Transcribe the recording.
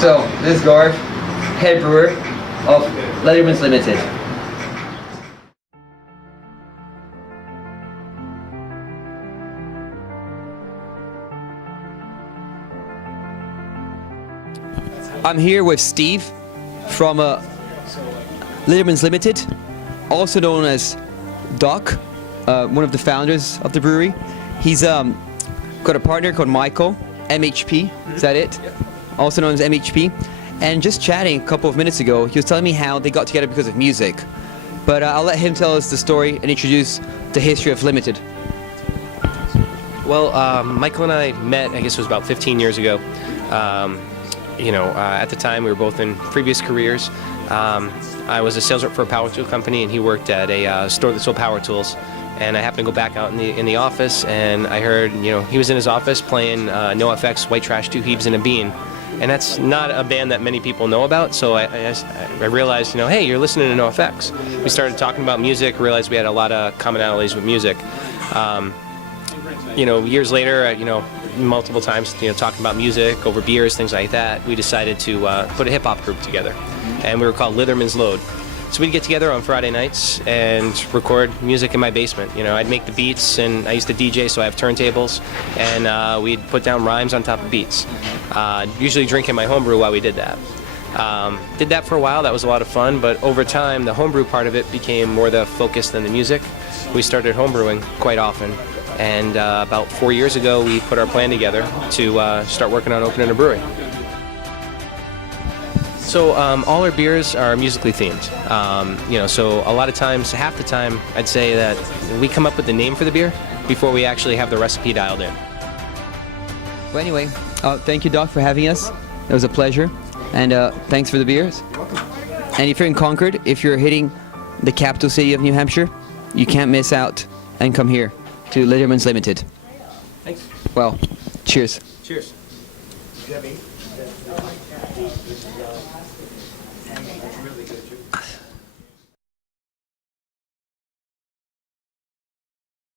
So, this is Garth, head brewer of Litherman's Limited. I'm here with Steve from Litherman's Limited, also known as Doc, one of the founders of the brewery. He's got a partner called Michael, MHP, is that it? Yep. Also known as MHP. And just chatting a couple of minutes ago, he was telling me how they got together because of music. But I'll let him tell us the story and introduce the history of Limited. Well, Michael and I met, I guess it was about 15 years ago. At the time we were both in previous careers. I was a sales rep for a power tool company, and he worked at a store that sold power tools. And I happened to go back out in the office, and I heard, he was in his office playing NoFX, White Trash, Two Heaves, and a Bean. And that's not a band that many people know about, so I realized, hey, you're listening to NoFX. We started talking about music, realized we had a lot of commonalities with music. Years later, multiple times, talking about music over beers, things like that, we decided to put a hip-hop group together. And we were called Litherman's Load. So we'd get together on Friday nights and record music in my basement. I'd make the beats, and I used to DJ, so I have turntables, and we'd put down rhymes on top of beats. Usually drinking my homebrew while we did that. Did that for a while. That was a lot of fun, but over time, the homebrew part of it became more the focus than the music. We started homebrewing quite often, and about 4 years ago, we put our plan together to start working on opening a brewery. So all our beers are musically themed. So a lot of times, half the time, I'd say that we come up with the name for the beer before we actually have the recipe dialed in. Well, anyway, thank you, Doc, for having us. It was a pleasure, and thanks for the beers. And if you're in Concord, if you're hitting the capital city of New Hampshire, you can't miss out and come here to Litherman's Limited. Thanks. Well, cheers. Cheers.